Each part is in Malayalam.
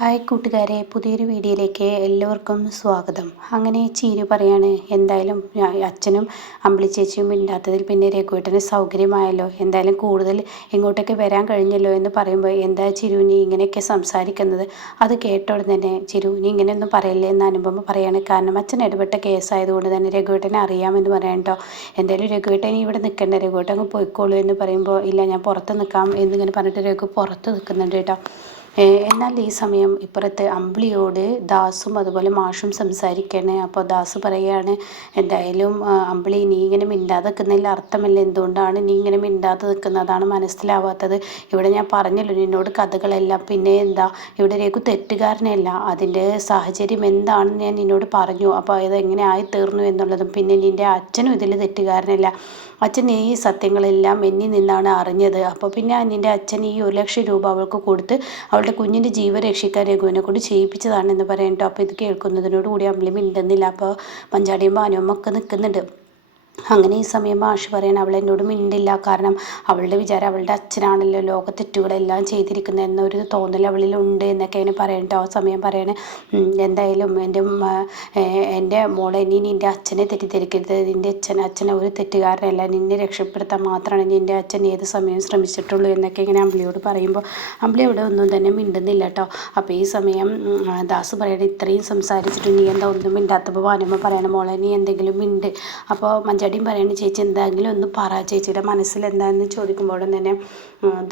ഹായ് കൂട്ടുകാരെ പുതിയൊരു വീഡിയോയിലേക്ക് എല്ലാവർക്കും സ്വാഗതം. അങ്ങനെ ചീരു പറയാണ് എന്തായാലും അച്ഛനും അമ്പിളി ചേച്ചിയും ഇല്ലാത്തതിൽ പിന്നെ രഘുവേട്ടന് സൗകര്യമായല്ലോ. എന്തായാലും കൂടുതൽ ഇങ്ങോട്ടൊക്കെ വരാൻ കഴിഞ്ഞല്ലോ എന്ന് പറയുമ്പോൾ എന്താ ചിരു നീ ഇങ്ങനെയൊക്കെ സംസാരിക്കുന്നത്? അത് കേട്ട തന്നെ. ചിരു നീ ഇങ്ങനെയൊന്നും പറയില്ലേ എന്ന് അനുഭവം പറയാണ്. കാരണം അച്ഛൻ ഇടപെട്ട കേസായതുകൊണ്ട് തന്നെ രഘുവേട്ടനെ അറിയാമെന്ന് പറയാം കേട്ടോ എന്തായാലും രഘുവേട്ടൻ ഇവിടെ നിൽക്കണ്ട. രഘുവേട്ടൻ അങ്ങ് പോയിക്കോളൂ എന്ന് പറയുമ്പോൾ ഇല്ല ഞാൻ പുറത്ത് നിൽക്കാം എന്നിങ്ങനെ പറഞ്ഞിട്ട് രഘു പുറത്ത് നിൽക്കുന്നുണ്ട് കേട്ടോ എന്നാൽ ഈ സമയം ഇപ്പുറത്ത് അമ്പിളിയോട് ദാസും അതുപോലെ മാഷും സംസാരിക്കണേ. അപ്പോൾ ദാസ് പറയുകയാണ് എന്തായാലും അമ്പിളി നീ ഇങ്ങനെ മിണ്ടാതെ നിൽക്കുന്നതിൽ അർത്ഥമല്ല. എന്തുകൊണ്ടാണ് നീ ഇങ്ങനെ മിണ്ടാതെ നിൽക്കുന്നതാണ് മനസ്സിലാവാത്തത്? ഇവിടെ ഞാൻ പറഞ്ഞല്ലോ നിന്നോട് കഥകളെല്ലാം. പിന്നെ എന്താ? ഇവിടെ രഘു തെറ്റുകാരനല്ല. അതിന്റെ സാഹചര്യം എന്താണെന്ന് ഞാൻ നിന്നോട് പറഞ്ഞു. അപ്പോൾ അത് എങ്ങനെ ആയി തീർന്നു എന്നുള്ളതും പിന്നെ നിന്റെ അച്ഛനും ഇതിൽ തെറ്റുകാരനല്ല. അച്ഛൻ ഈ സത്യങ്ങളെല്ലാം എന്നിൽ നിന്നാണ് അറിഞ്ഞത്. അപ്പോൾ പിന്നെ നിന്റെ അച്ഛൻ ഈ ഒരു ലക്ഷം രൂപ അവൾക്ക് കൊടുത്ത് അവളുടെ കുഞ്ഞിന്റെ ജീവൻ രക്ഷിക്കാൻ രഘുവിനെ കൊണ്ട് ചെയ്യിപ്പിച്ചതാണെന്ന് പറയുന്നുണ്ട് അപ്പോൾ ഇത് കേൾക്കുന്നതിനോട് കൂടി അമ്പിളി മിണ്ടുന്നില്ല. അപ്പോൾ പഞ്ചാടിയും ഭാനുവും ഒക്കെ നിൽക്കുന്നുണ്ട്. അങ്ങനെ ഈ സമയം ആഷ് പറയണം അവൾ എന്നോട് മിണ്ടില്ല. കാരണം അവളുടെ വിചാരം അവളുടെ അച്ഛനാണല്ലോ. ലോക തെറ്റുകളെല്ലാം ചെയ്തിരിക്കുന്നത് എന്നൊരു തോന്നൽ അവളിലുണ്ട് എന്നൊക്കെ അതിന് പറയണ്ട ആ സമയം പറയണേ എന്തായാലും എന്റെ എന്റെ മോളെ ഇനി നിന്റെ അച്ഛനെ തെറ്റിദ്ധരിക്കരുത്. നിന്റെ അച്ഛൻ അച്ഛനെ ഒരു തെറ്റുകാരനല്ല. നിന്നെ രക്ഷപ്പെടുത്താൻ മാത്രമാണ് നിന്റെ അച്ഛൻ ഏത് സമയം ശ്രമിച്ചിട്ടുള്ളൂ എന്നൊക്കെ ഇങ്ങനെ അമ്പിളിയോട് പറയുമ്പോൾ അമ്പിളി അവിടെ ഒന്നും തന്നെ മിണ്ടുന്നില്ല കേട്ടോ അപ്പോൾ ഈ സമയം ദാസ് പറയണേ ഇത്രയും സംസാരിച്ചിട്ട് നീ എന്താ ഒന്നും മിണ്ടാത്തപ്പോൾ? വാനുമ്പോൾ പറയണം മോളെ നീ എന്തെങ്കിലും മിണ്ട്. അപ്പോൾ മഞ്ചാടിയും പറയുന്നത് ചേച്ചി എന്തെങ്കിലും ഒന്ന് പറ. ചേച്ചിയുടെ മനസ്സിൽ എന്താണെന്ന് ചോദിക്കുമ്പോൾ തന്നെ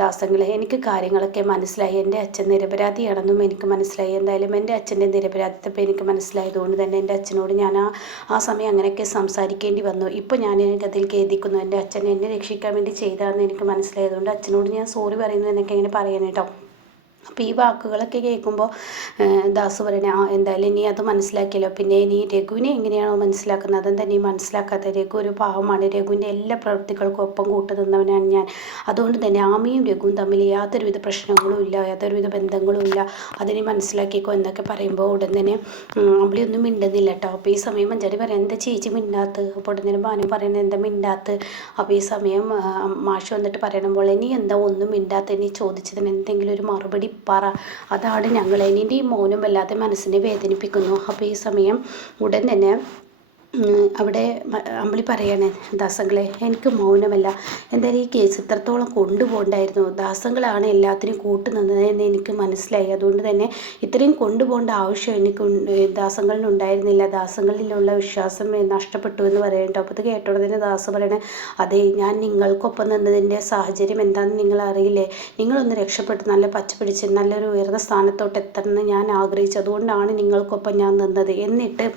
ദാസങ്ങളെ എനിക്ക് കാര്യങ്ങളൊക്കെ മനസ്സിലായി. എന്റെ അച്ഛൻ നിരപരാധിയാണെന്നും എനിക്ക് മനസ്സിലായി. എന്തായാലും എന്റെ അച്ഛന്റെ നിരപരാധിത്വം എനിക്ക് മനസ്സിലായതുകൊണ്ട് തന്നെ എന്റെ അച്ഛനോട് ഞാൻ ആ ആ സമയം അങ്ങനെയൊക്കെ സംസാരിക്കേണ്ടി വന്നു. ഇപ്പോൾ ഞാൻ അതിൽ ഖേദിക്കുന്നു. എന്റെ അച്ഛൻ എന്നെ രക്ഷിക്കാൻ വേണ്ടി ചെയ്തതെന്ന് എനിക്ക് മനസ്സിലായതുകൊണ്ട് അച്ഛനോട് ഞാൻ സോറി പറയുന്നു എന്നൊക്കെ ഇങ്ങനെ പറയണം കേട്ടോ അപ്പോൾ ഈ വാക്കുകളൊക്കെ കേൾക്കുമ്പോൾ ദാസ് പറയണേ ആ എന്തായാലും നീ അത് മനസ്സിലാക്കിയല്ലോ. പിന്നെ നീ രഘുവിനെ എങ്ങനെയാണോ മനസ്സിലാക്കുന്നത്? അതെന്താ നീ മനസ്സിലാക്കാത്ത? രഘു ഒരു പാവമാണ്. രഘുവിന്റെ എല്ലാ പ്രവൃത്തികൾക്കും ഒപ്പം കൂട്ടു നിന്നവനാണ് ഞാൻ. അതുകൊണ്ട് തന്നെ ആമയും രഘുവും തമ്മിൽ യാതൊരുവിധ പ്രശ്നങ്ങളും ഇല്ല യാതൊരുവിധ ബന്ധങ്ങളും ഇല്ല. അതിനെ മനസ്സിലാക്കിക്കോ എന്നൊക്കെ പറയുമ്പോൾ ഉടൻ തന്നെ അമ്പിളിയൊന്നും മിണ്ടുന്നില്ല കേട്ടോ അപ്പോൾ ഈ സമയം മഞ്ചാടി പറയാം എന്താ ചേച്ചി മിണ്ടാത്ത്? അപ്പോൾ ഉടൻ തന്നെ ഭാനു പറയുന്നത് എന്താ മിണ്ടാത്ത്? അപ്പോൾ ഈ സമയം മാഷ് വന്നിട്ട് പറയണമ്പോൾ ഇനി എന്താ ഒന്നും മിണ്ടാത്ത? നീ ചോദിച്ചതിന് എന്തെങ്കിലും ഒരു മറുപടി പറ. അതാണ് ഞങ്ങൾ ഈ മൗനം വല്ലാതെ മനസ്സിനെ വേദനിപ്പിക്കുന്നു. അപ്പോൾ ഈ സമയം ഉടൻ തന്നെ അവിടെ അമ്പിളി പറയാണ് ദാസങ്ങളെ എനിക്ക് മൗനമല്ല. എന്തായാലും ഈ കേസ് ഇത്രത്തോളം കൊണ്ടുപോകണ്ടായിരുന്നു. ദാസങ്ങളാണ് എല്ലാത്തിനും കൂട്ടുനിന്നതെന്ന് എനിക്ക് മനസ്സിലായി. അതുകൊണ്ട് തന്നെ ഇത്രയും കൊണ്ടുപോകേണ്ട ആവശ്യം എനിക്ക് ദാസങ്ങളിൽ ദാസങ്ങളിലുണ്ടായിരുന്നില്ല. ദാസങ്ങളിലുള്ള വിശ്വാസം നഷ്ടപ്പെട്ടു എന്ന് പറയട്ടോ അപ്പോൾ അത് കേട്ടോടെ തന്നെ ദാസ പറയണേ അതെ ഞാൻ നിങ്ങൾക്കൊപ്പം നിന്നതിന്റെ സാഹചര്യം എന്താണെന്ന് നിങ്ങൾ അറിയില്ലേ? നിങ്ങളൊന്ന് രക്ഷപ്പെട്ട് നല്ല പച്ച പിടിച്ച് നല്ലൊരു ഉയർന്ന സ്ഥാനത്തോട്ട് എത്തണമെന്ന് ഞാൻ ആഗ്രഹിച്ചു. അതുകൊണ്ടാണ് നിങ്ങൾക്കൊപ്പം ഞാൻ നിന്നത്. എന്നിട്ട്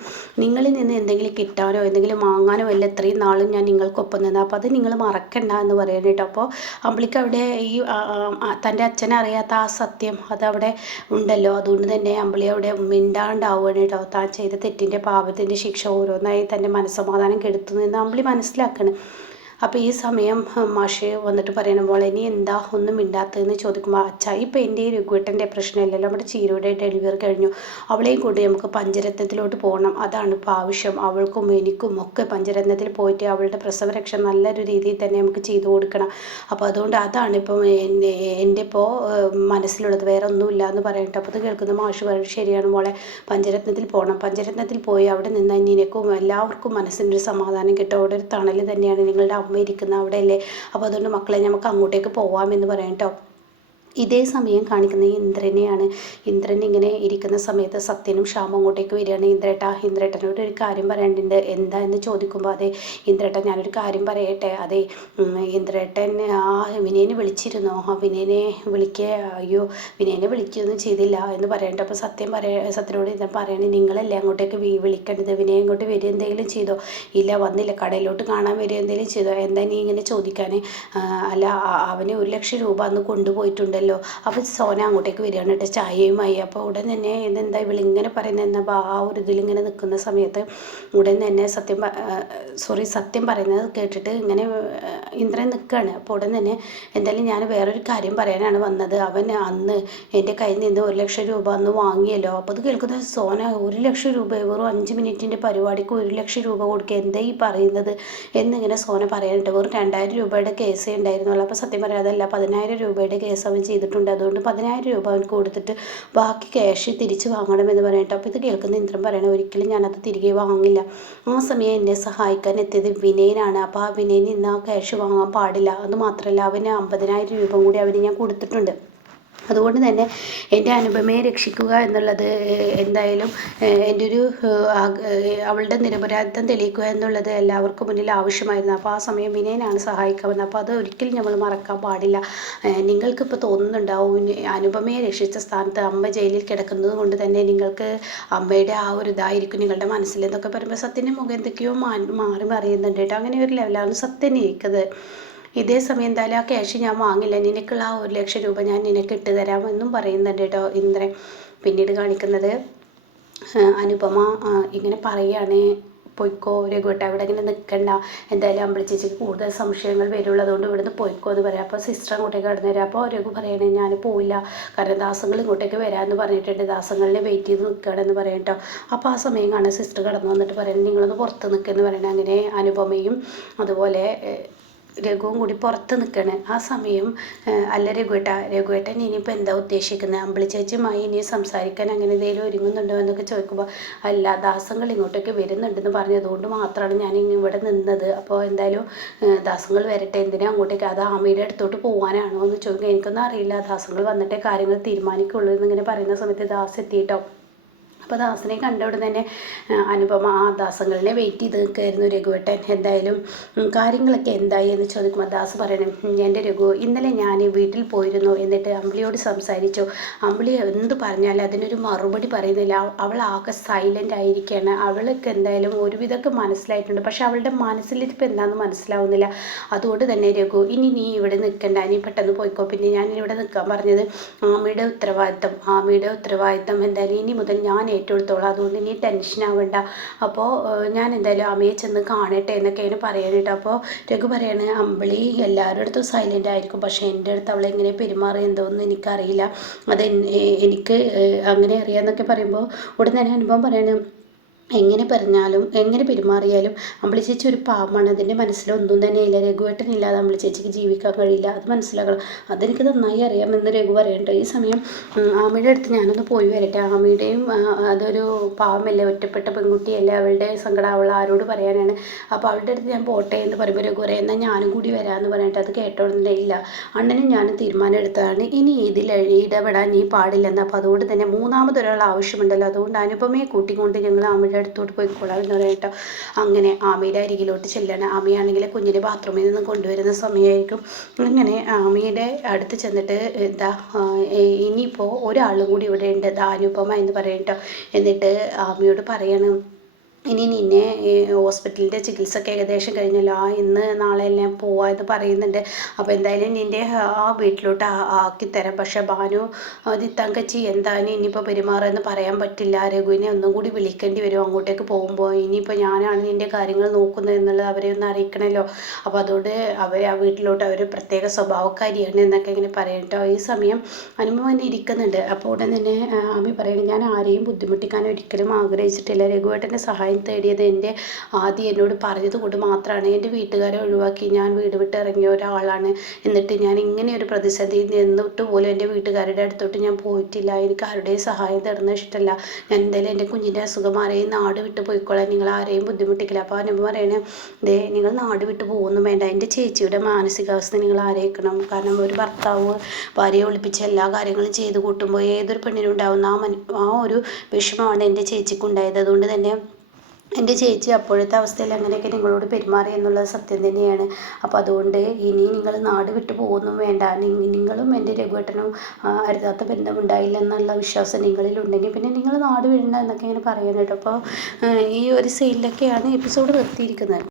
നിങ്ങളിൽ നിന്ന് എന്തെങ്കിലും കിട്ടാനോ എന്തെങ്കിലും വാങ്ങാനോ അല്ല ഇത്രയും നാളും ഞാൻ നിങ്ങൾക്കൊപ്പം നിന്നത് അപ്പോൾ അത് നിങ്ങൾ മറക്കണ്ട എന്ന് പറയാൻ കേട്ടോ. അപ്പോൾ അമ്പിളിക്ക് അവിടെ ഈ തന്റെ അച്ഛനെ അറിയാത്ത ആ സത്യം അതവിടെ ഉണ്ടല്ലോ. അതുകൊണ്ട് തന്നെ അമ്പിളി അവിടെ മിണ്ടാണ്ടാവുകയാണ് കേട്ടോ. താൻ ചെയ്ത തെറ്റിന്റെ പാപത്തിന്റെ ശിക്ഷ ഓരോന്നായി തന്റെ മനസ്സമാധാനം കെടുത്തുന്നു എന്ന് അമ്പിളി മനസ്സിലാക്കണം. അപ്പോൾ ഈ സമയം മാഷ് വന്നിട്ട് പറയണ പോലെ ഇനി എന്താ ഒന്നും മിണ്ടാത്തതെന്ന് ചോദിക്കുമ്പോൾ അച്ഛ ഇപ്പം എന്റെ ഈ രഘുവേട്ടന്റെ പ്രശ്നമില്ലല്ലോ നമ്മുടെ ചീരയുടെ ഡെലിവറി കഴിഞ്ഞു. അവളെയും കൊണ്ട് നമുക്ക് പഞ്ചരത്നത്തിലോട്ട് പോകണം അതാണ് ഇപ്പോൾ ആവശ്യം. അവൾക്കും എനിക്കും ഒക്കെ പഞ്ചരത്നത്തിൽ പോയിട്ട് അവളുടെ പ്രസവരക്ഷ നല്ലൊരു രീതിയിൽ തന്നെ നമുക്ക് ചെയ്തു കൊടുക്കണം. അപ്പോൾ അതുകൊണ്ട് അതാണ് ഇപ്പം എന്റെ ഇപ്പോൾ മനസ്സിലുള്ളത്. വേറെ ഒന്നുമില്ല എന്ന് പറയട്ടെ. അപ്പോൾ അത് കേൾക്കുന്ന മാഷ് പറയും ശരിയാണ് മോളെ പഞ്ചരത്നത്തിൽ പോകണം പഞ്ചരത്നത്തിൽ പോയി അവിടെ നിന്ന് നിനക്കും എല്ലാവർക്കും മനസ്സിനൊരു സമാധാനം കിട്ടും. അവിടെ ഒരു തണൽ തന്നെയാണ് നിങ്ങളുടെ അമ്മ ഇരിക്കുന്ന അവിടെയല്ലേ? അപ്പോൾ അതുകൊണ്ട് മക്കളെ നമുക്ക് അങ്ങോട്ടേക്ക് പോവാം എന്ന് പറയാം കേട്ടോ ഇതേ സമയം കാണിക്കുന്ന ഇന്ദ്രനെയാണ്. ഇന്ദ്രൻ ഇങ്ങനെ ഇരിക്കുന്ന സമയത്ത് സത്യനും ശ്യാമും അങ്ങോട്ടേക്ക് വരികയാണ്. ഇന്ദ്രേട്ട ഇന്ദ്രേട്ടനോട് ഒരു കാര്യം പറയേണ്ടതുണ്ട് എന്താ എന്ന് ചോദിക്കുമ്പോൾ അതെ ഇന്ദ്രേട്ടൻ ഞാനൊരു കാര്യം പറയട്ടെ. അതെ ഇന്ദ്രേട്ടൻ ആ വിനയനെ വിളിച്ചിരുന്നോ. ആ വിനയനെ വിളിക്കുക അയ്യോ വിനയനെ വിളിക്കുകയൊന്നും ചെയ്തില്ല എന്ന് പറയട്ടെ അപ്പോൾ സത്യം പറയ സത്യനോട് ഇന്ദ്രൻ പറയണേ നിങ്ങളല്ലേ അങ്ങോട്ടേക്ക് വിളിക്കേണ്ടത്? വിനയ ഇങ്ങോട്ട് വരിക എന്തെങ്കിലും ചെയ്തോ? ഇല്ല വന്നില്ല. കടയിലോട്ട് കാണാൻ വരിക എന്തെങ്കിലും ചെയ്തോ? എന്താ നീ ഇങ്ങനെ ചോദിക്കാൻ അല്ല അവന് ഒരു ലക്ഷം രൂപ അന്ന് കൊണ്ടുപോയിട്ടുണ്ട്. ഉണ്ടല്ലോ. അപ്പോൾ സോന അങ്ങോട്ടേക്ക് വരികയാണ് കേട്ടോ. ചായയുമായി അപ്പോൾ ഉടൻ തന്നെ ഇതെന്താ ഇവളിങ്ങനെ പറയുന്നത്? എന്നാ ആ ഒരു ഇതിലിങ്ങനെ നിൽക്കുന്ന സമയത്ത് ഉടൻ തന്നെ സത്യം സോറി സത്യം പറയുന്നത് കേട്ടിട്ട് ഇങ്ങനെ ഇന്ദ്രൻ നിൽക്കുകയാണ്. അപ്പോൾ ഉടൻ തന്നെ എന്തായാലും ഞാൻ വേറൊരു കാര്യം പറയാനാണ് വന്നത്. അവൻ അന്ന് എന്റെ കയ്യിൽ നിന്ന് ഒരു ലക്ഷം രൂപ അന്ന് വാങ്ങിയല്ലോ. അപ്പോൾ അത് കേൾക്കുന്ന സോന ഒരു ലക്ഷം രൂപ വെറും അഞ്ച് മിനിറ്റിന്റെ പരിപാടിക്ക് ഒരു ലക്ഷം രൂപ കൊടുക്കുക. എന്താ ഈ പറയുന്നത്? എന്നിങ്ങനെ സോന പറയാനിട്ട് വെറും രണ്ടായിരം രൂപയുടെ കേസേ ഉണ്ടായിരുന്നുള്ളൂ. അപ്പോൾ സത്യം പറയാതല്ല പതിനായിരം രൂപയുടെ കേസ് അവൻ ചെയ്തിട്ടുണ്ട്. അതുകൊണ്ട് പതിനായിരം രൂപ അവർക്ക് കൊടുത്തിട്ട് ബാക്കി ക്യാഷ് തിരിച്ച് വാങ്ങണമെന്ന് പറയട്ടെ. അപ്പോൾ ഇത് കേൾക്കുന്ന ഇന്ദ്രൻ പറയണം ഒരിക്കലും ഞാനത് തിരികെ വാങ്ങില്ല. ആ സമയം എന്നെ സഹായിക്കാൻ എത്തിയത് വിനയനാണ്. അപ്പോൾ ആ വിനയൻ ഇന്ന് ആ ക്യാഷ് വാങ്ങാൻ പാടില്ല. അത് മാത്രമല്ല അവന് അമ്പതിനായിരം രൂപ കൂടി അവന് ഞാൻ കൊടുത്തിട്ടുണ്ട്. അതുകൊണ്ട് തന്നെ എന്റെ അനുപമയെ രക്ഷിക്കുക എന്നുള്ളത് എന്തായാലും എന്റെ ഒരു അവളുടെ നിരപരാധിത്വം തെളിയിക്കുക എന്നുള്ളത് എല്ലാവർക്കും മുന്നിൽ ആവശ്യമായിരുന്നു. അപ്പോൾ ആ സമയം വിനയനാണ് സഹായിക്കാൻ വന്നത് അപ്പോൾ അത് ഒരിക്കലും നമ്മൾ മറക്കാൻ പാടില്ല. നിങ്ങൾക്കിപ്പോൾ തോന്നുന്നുണ്ടാവും അനുപമയെ രക്ഷിച്ച സ്ഥാനത്ത് അമ്മ ജയിലിൽ കിടക്കുന്നത് കൊണ്ട് തന്നെ നിങ്ങൾക്ക് അമ്മയുടെ ആ ഒരു ഇതായിരിക്കും നിങ്ങളുടെ മനസ്സിൽ. എന്നൊക്കെ പറയുമ്പോൾ സത്യന്റെ മുഖം എന്തൊക്കെയോ മാറി മറിയുന്നുണ്ട് കേട്ടോ. അങ്ങനെ ഒരു ലെവലാണ് ഇരിക്കുന്നത്. ഇതേ സമയം എന്തായാലും ആ ക്യാഷ് ഞാൻ വാങ്ങില്ല. നിനക്കുള്ള ആ ഒരു ലക്ഷം രൂപ ഞാൻ നിനക്ക് ഇട്ട് തരാമെന്നും പറയുന്നുണ്ട് കേട്ടോ ഇന്ദ്രൻ. പിന്നീട് കാണിക്കുന്നത് അനുപമ ഇങ്ങനെ പറയുകയാണ് പൊയ്ക്കോ രഘുട്ട ഇവിടെ ഇങ്ങനെ നിൽക്കണ്ട എന്തായാലും അമ്പിളി ചേച്ചിക്ക് കൂടുതൽ സംശയങ്ങൾ വരുള്ളതുകൊണ്ട് ഇവിടുന്ന് പൊയ്ക്കോ എന്ന് പറയാം. അപ്പോൾ സിസ്റ്റർ അങ്ങോട്ടേക്ക് കടന്നു വരാം. അപ്പോൾ രഘു പറയണേ ഞാൻ പോയില്ല കാരണം ദാസങ്ങൾ ഇങ്ങോട്ടേക്ക് വരാമെന്ന് പറഞ്ഞിട്ടുണ്ട്. ദാസങ്ങളിനെ വെയിറ്റ് ചെയ്ത് നിൽക്കുകയാണെന്ന് കേട്ടോ അപ്പോൾ ആ സമയം കാണാൻ സിസ്റ്റർ കടന്നു വന്നിട്ട് പറയണേ നിങ്ങളൊന്ന് പുറത്ത് നിൽക്കുമെന്ന് പറയണേ അങ്ങനെ അനുപമയും അതുപോലെ രഘുവും കൂടി പുറത്ത് നിൽക്കണേ. ആ സമയം അല്ല രഘുവേട്ട രഘുവേട്ടൻ ഇനിയിപ്പോൾ എന്താ ഉദ്ദേശിക്കുന്നത് അമ്പിളി ചേച്ചിയുമായി ഇനി സംസാരിക്കാൻ അങ്ങനെ എന്തെങ്കിലും ഒരുങ്ങുന്നുണ്ടോ എന്നൊക്കെ ചോദിക്കുമ്പോൾ അല്ല ദാസങ്ങൾ ഇങ്ങോട്ടേക്ക് വരുന്നുണ്ടെന്ന് പറഞ്ഞതുകൊണ്ട് മാത്രമാണ് ഞാൻ ഇവിടെ നിന്നത്. അപ്പോൾ എന്തായാലും ദാസങ്ങൾ വരട്ടെ എന്തിനാ അങ്ങോട്ടേക്ക്? അത് ആമയുടെ അടുത്തോട്ട് പോകാനാണോ എന്ന് ചോദിക്കുക എനിക്കൊന്നും അറിയില്ല. ദാസങ്ങൾ വന്നിട്ടേ കാര്യങ്ങൾ തീരുമാനിക്കുള്ളൂ എന്നിങ്ങനെ പറയുന്ന സമയത്ത് ദാസ് എത്തിയിട്ടോ അപ്പോൾ ദാസനെ കണ്ട ഉടനെ തന്നെ അനുപമ ആ ദാസങ്ങളിനെ വെയിറ്റ് ചെയ്ത് നിൽക്കുകയായിരുന്നു രഘുവേട്ടൻ. എന്തായാലും കാര്യങ്ങളൊക്കെ എന്തായി എന്ന് ചോദിക്കുമ്പോൾ ദാസ് പറയണം എന്റെ രഘു ഇന്നലെ ഞാൻ വീട്ടിൽ പോയിരുന്നു. എന്നിട്ട് അമ്പിളിയോട് സംസാരിച്ചു. അമ്പിളി എന്ത് പറഞ്ഞാലും അതിനൊരു മറുപടി പറയുന്നില്ല. അവൾ ആകെ സൈലന്റ് ആയിരിക്കുകയാണ്. അവൾക്ക് എന്തായാലും ഒരുവിധമൊക്കെ മനസ്സിലായിട്ടുണ്ട്. പക്ഷെ അവളുടെ മനസ്സിലിരിപ്പ് എന്താണെന്ന് മനസ്സിലാവുന്നില്ല. അതുകൊണ്ട് തന്നെ രഘു ഇനി നീ ഇവിടെ നിൽക്കണ്ട. നീ പെട്ടെന്ന് പോയിക്കോ. പിന്നെ ഞാൻ ഇവിടെ നിൽക്കാൻ പറഞ്ഞത് ആമിയുടെ ഉത്തരവാദിത്തം ആമിയുടെ ഉത്തരവാദിത്തം. എന്തായാലും ഇനി മുതൽ ഞാൻ ഏറ്റെടുത്തോളാം. അതുകൊണ്ട് ഇനി ടെൻഷൻ ആവണ്ട. അപ്പോൾ ഞാൻ എന്തായാലും അമ്മയെ ചെന്ന് കാണട്ടെ എന്നൊക്കെയാണ് പറയാനായിട്ട് അപ്പോൾ രഘു പറയാണ് അമ്പിളി എല്ലാവരുടെ അടുത്തും സൈലന്റ് ആയിരിക്കും. പക്ഷേ എന്റെ അടുത്ത് അവളെ എങ്ങനെ പെരുമാറി എന്തോന്ന് എനിക്കറിയില്ല. അത് എനിക്ക് അങ്ങനെ അറിയാമെന്നൊക്കെ പറയുമ്പോൾ ഉടൻ തന്നെ അനുഭവം പറയാണ് എങ്ങനെ പറഞ്ഞാലും എങ്ങനെ പെരുമാറിയാലും അമ്പിളി ചേച്ചി ഒരു പാവമാണ്. അതിന്റെ മനസ്സിലൊന്നും തന്നെ ഇല്ല രഘുവേട്ടനില്ലാതെ അമ്പിളി ചേച്ചിക്ക് ജീവിക്കാൻ കഴിയില്ല. അത് മനസ്സിലാക്കണം. അതെനിക്ക് നന്നായി അറിയാമെന്ന് രഘു പറയണ്ട. ഈ സമയം ആമയുടെ അടുത്ത് ഞാനൊന്ന് പോയി വരട്ടെ. ആമയുടെയും അതൊരു പാവമല്ലേ ഒറ്റപ്പെട്ട പെൺകുട്ടിയല്ലേ അവളുടെ സങ്കടം അവൾ ആരോട് പറയാനാണ്. അപ്പോൾ അവളുടെ അടുത്ത് ഞാൻ പോട്ടെ എന്ന് പറയുമ്പോൾ രഘു പറയാം എന്നാൽ ഞാനും കൂടി വരാമെന്ന് പറഞ്ഞിട്ട് അത് കേട്ടോണ്ടേ ഇല്ല. അണ്ണനും ഞാനും തീരുമാനം എടുത്തതാണ്. ഇനി ഇതിൽ ഇടപെടാൻ നീ പാടില്ലെന്ന്. അപ്പോൾ അതുകൊണ്ട് തന്നെ മൂന്നാമതൊരാൾ ആവശ്യമുണ്ടല്ലോ. അതുകൊണ്ട് അനുപമയെ കൂട്ടിക്കൊണ്ട് ഞങ്ങൾ ആമയുടെ അടുത്തോട്ട് പോയിക്കോളാം എന്ന് പറയട്ടോ അങ്ങനെ ആമയുടെ അരികിലോട്ട് ചെല്ലണം. ആമയാണെങ്കിൽ കുഞ്ഞിനെ ബാത്റൂമിൽ നിന്ന് കൊണ്ടുവരുന്ന സമയമായിരിക്കും. അങ്ങനെ ആമയുടെ അടുത്ത് ചെന്നിട്ട് എന്താ ഇനിയിപ്പോൾ ഒരാളും കൂടി ഇവിടെ ഉണ്ട്. ദാനുപമ എന്ന് പറയട്ടോ എന്നിട്ട് ആമയോട് പറയണം ഇനി നിന്നെ ഹോസ്പിറ്റലിന്റെ ചികിത്സയൊക്കെ ഏകദേശം കഴിഞ്ഞല്ലോ. ആ ഇന്ന് നാളെ എല്ലാം എന്ന് പറയുന്നുണ്ട്. അപ്പോൾ എന്തായാലും നിന്റെ ആ വീട്ടിലോട്ട് ആക്കിത്തരാം പക്ഷേ ഭാനു അത് തങ്കച്ചി എന്താണ് ഇനിയിപ്പോൾ പെരുമാറുമെന്ന് പറയാൻ പറ്റില്ല. രഘുവിനെ ഒന്നും കൂടി വിളിക്കേണ്ടി വരും അങ്ങോട്ടേക്ക് പോകുമ്പോൾ. ഇനിയിപ്പോൾ ഞാനാണ് നിന്റെ കാര്യങ്ങൾ നോക്കുന്നത് എന്നുള്ളത് അവരെ ഒന്ന് അറിയിക്കണമല്ലോ. അപ്പോൾ അതുകൊണ്ട് അവരെ ആ വീട്ടിലോട്ട് അവർ പ്രത്യേക സ്വഭാവക്കാരിയാണ് എന്നൊക്കെ ഇങ്ങനെ പറയട്ടോ ഈ സമയം അനുഭവം തന്നെ ഇരിക്കുന്നുണ്ട്. അപ്പോൾ ഉടൻ തന്നെ ആമി പറയുന്നത് ഞാൻ ആരെയും ബുദ്ധിമുട്ടിക്കാൻ ഒരിക്കലും ആഗ്രഹിച്ചിട്ടില്ല. രഘുവേട്ടന്റെ സഹായം സഹായം തേടിയത് എന്റെ ആദ്യം എന്നോട് പറഞ്ഞത് കൊണ്ട് മാത്രമാണ് എന്റെ വീട്ടുകാരെ ഒഴിവാക്കി ഞാൻ വീട് വിട്ട് ഇറങ്ങിയ ഒരാളാണ്. എന്നിട്ട് ഞാൻ ഇങ്ങനെ ഒരു പ്രതിസന്ധിയിൽ നിന്നിട്ട് പോലും എന്റെ വീട്ടുകാരുടെ അടുത്തോട്ട് ഞാൻ പോയിട്ടില്ല. എനിക്ക് ആരുടെയും സഹായം തേടുന്ന ഇഷ്ടമല്ല. ഞാൻ എന്തായാലും എന്റെ കുഞ്ഞിന്റെ അസുഖം ആരെയും നാട് വിട്ട് പോയിക്കോളാം. നിങ്ങൾ ആരെയും ബുദ്ധിമുട്ടിക്കില്ല. അപ്പോൾ അനുഭവം പറയണേ ദേ നിങ്ങൾ നാട് വിട്ട് പോകുന്നു വേണ്ട. എന്റെ ചേച്ചിയുടെ മാനസികാവസ്ഥ നിങ്ങൾ ആരയിക്കണം കാരണം ഒരു ഭർത്താവ് ഭാര്യയെ ഒളിപ്പിച്ച് എല്ലാ കാര്യങ്ങളും ചെയ്ത് കൂട്ടുമ്പോൾ ഏതൊരു പെണ്ണിനും ഉണ്ടാകുന്ന ആ ആ ഒരു വിഷമമാണ് എന്റെ ചേച്ചിക്കുണ്ടായത്. അതുകൊണ്ട് തന്നെ എന്റെ ചേച്ചി അപ്പോഴത്തെ അവസ്ഥയിൽ അങ്ങനെയൊക്കെ നിങ്ങളോട് പെരുമാറി എന്നുള്ളത് സത്യം തന്നെയാണ്. അപ്പോൾ അതുകൊണ്ട് ഇനി നിങ്ങൾ നാട് വിട്ടു പോകുന്നു വേണ്ട. നിങ്ങളും എന്റെ രഘുവേട്ടനും അരുതാത്ത ബന്ധം ഉണ്ടായില്ല എന്നുള്ള വിശ്വാസം നിങ്ങളിലുണ്ടെങ്കിൽ പിന്നെ നിങ്ങൾ നാട് വിടണ്ട എന്നൊക്കെ ഇങ്ങനെ പറയാൻ കേട്ടോ അപ്പോൾ ഈ ഒരു സീനിലൊക്കെയാണ് എപ്പിസോഡ് നിർത്തിയിരിക്കുന്നത്.